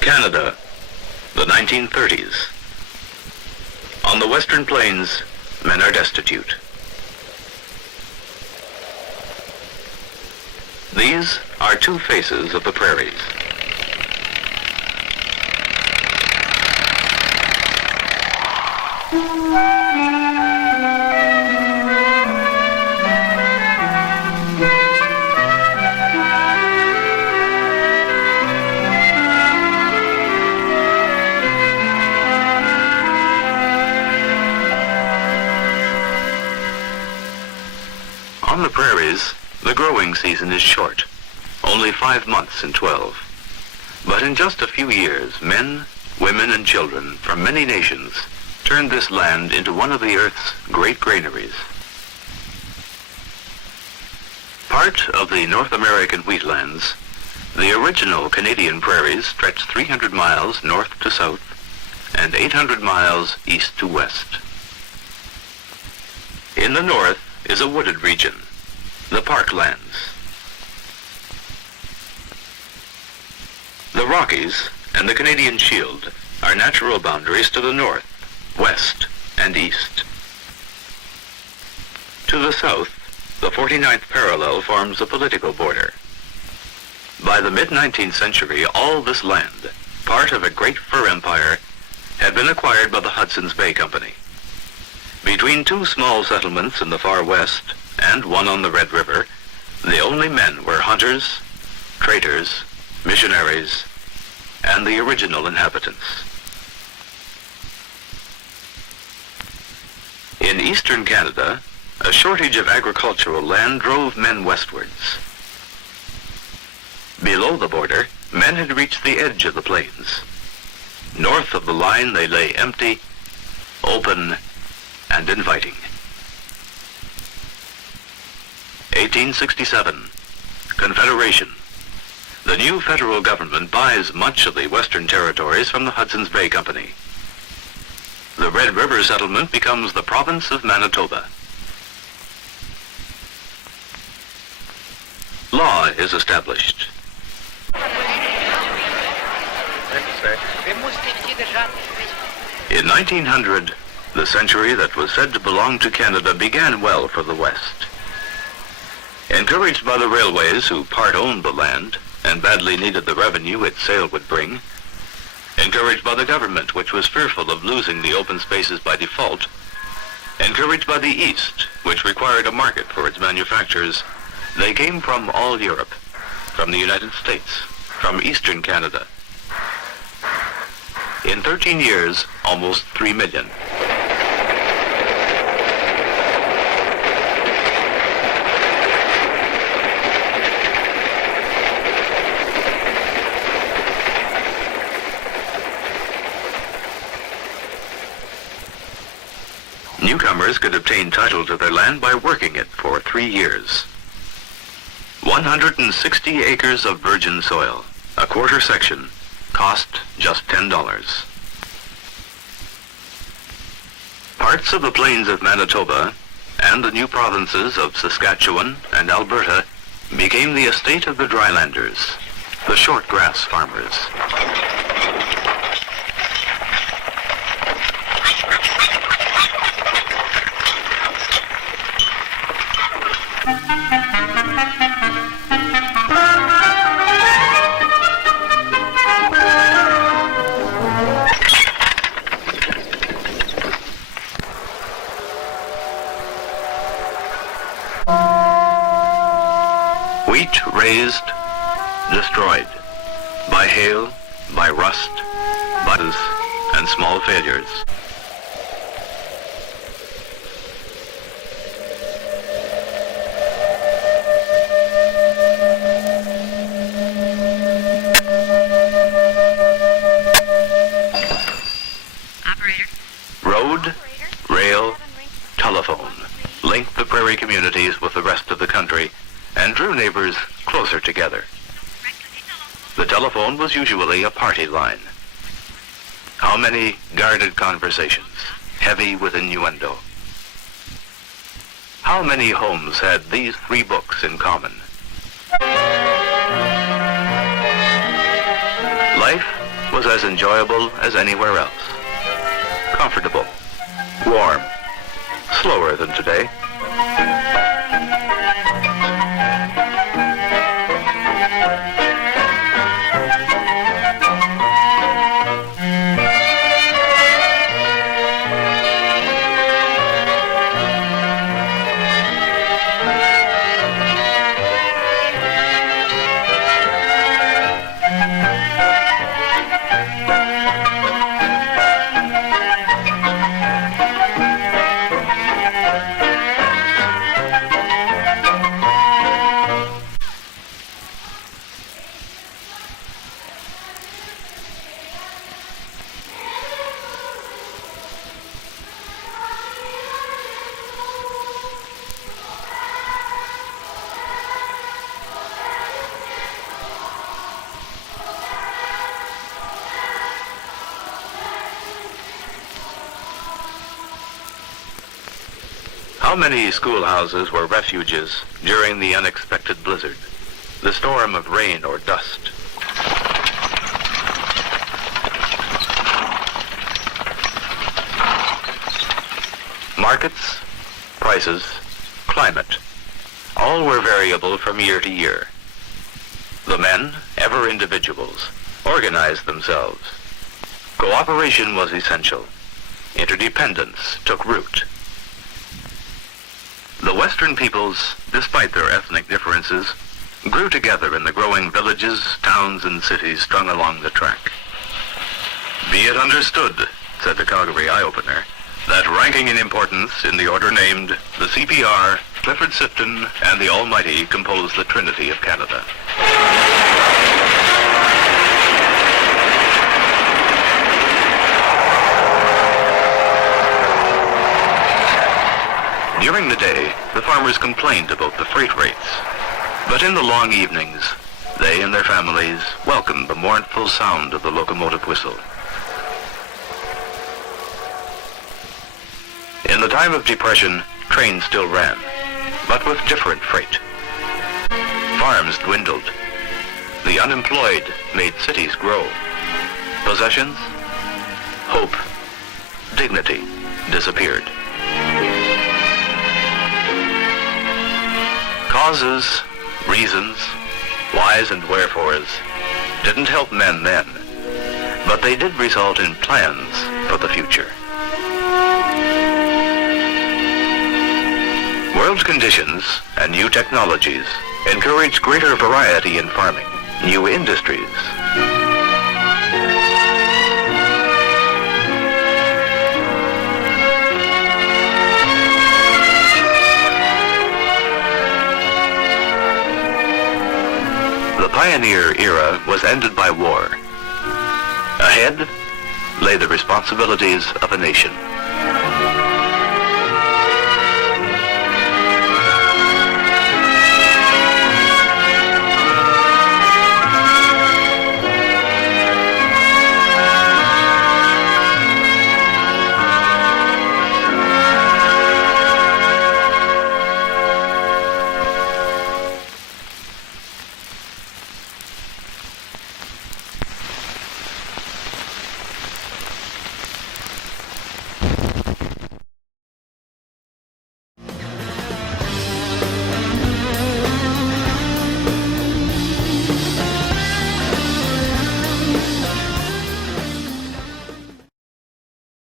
Canada, the 1930s. On the western plains, men are destitute. These are two faces of the prairies. On the prairies, the growing season is short, only 5 months in 12. But in just a few years, men, women, and children from many nations turned this land into one of the Earth's great granaries. Part of the North American wheatlands, the original Canadian prairies stretched 300 miles north to south and 800 miles east to west. In the north is a wooded region, the parklands. The Rockies and the Canadian Shield are natural boundaries to the north, west, and east. To the south, the 49th parallel forms a political border. By the mid-19th century, all this land, part of a great fur empire, had been acquired by the Hudson's Bay Company. Between two small settlements in the far west and one on the Red River, the only men were hunters, traders, missionaries, and the original inhabitants. In eastern Canada, a shortage of agricultural land drove men westwards. Below the border, men had reached the edge of the plains. North of the line, they lay empty, open, and inviting. 1867, Confederation. The new federal government buys much of the western territories from the Hudson's Bay Company. The Red River settlement becomes the province of Manitoba. Law is established. In 1900, the century that was said to belong to Canada began well for the West. Encouraged by the railways, who part owned the land and badly needed the revenue its sale would bring, encouraged by the government, which was fearful of losing the open spaces by default, encouraged by the East, which required a market for its manufactures, they came from all Europe, from the United States, from eastern Canada. In 13 years, almost 3 million. Newcomers could obtain title to their land by working it for 3 years. 160 acres of virgin soil, a quarter section, cost just $10. Parts of the plains of Manitoba and the new provinces of Saskatchewan and Alberta became the estate of the drylanders, the short grass farmers. Wheat raised, destroyed, by hail, by rust, bugs, and small failures. Operator. Road, rail, telephone, linked the prairie communities with the rest of the country and drew neighbors closer together. The telephone was usually a party line. How many guarded conversations, heavy with innuendo? How many homes had these 3 books in common? Life was as enjoyable as anywhere else. Comfortable, warm, slower than today. How many schoolhouses were refuges during the unexpected blizzard, the storm of rain or dust? Markets, prices, climate, all were variable from year to year. The men, ever individuals, organized themselves. Cooperation was essential. Interdependence took root. The Western peoples, despite their ethnic differences, grew together in the growing villages, towns, and cities strung along the track. Be it understood, said the Calgary eye-opener, that ranking in importance in the order named, the CPR, Clifford Sifton, and the Almighty compose the Trinity of Canada. During the day, the farmers complained about the freight rates. But in the long evenings, they and their families welcomed the mournful sound of the locomotive whistle. In the time of depression, trains still ran, but with different freight. Farms dwindled. The unemployed made cities grow. Possessions, hope, dignity disappeared. Causes, reasons, whys and wherefores didn't help men then, but they did result in plans for the future. World conditions and new technologies encourage greater variety in farming, new industries. The pioneer era was ended by war. Ahead lay the responsibilities of a nation.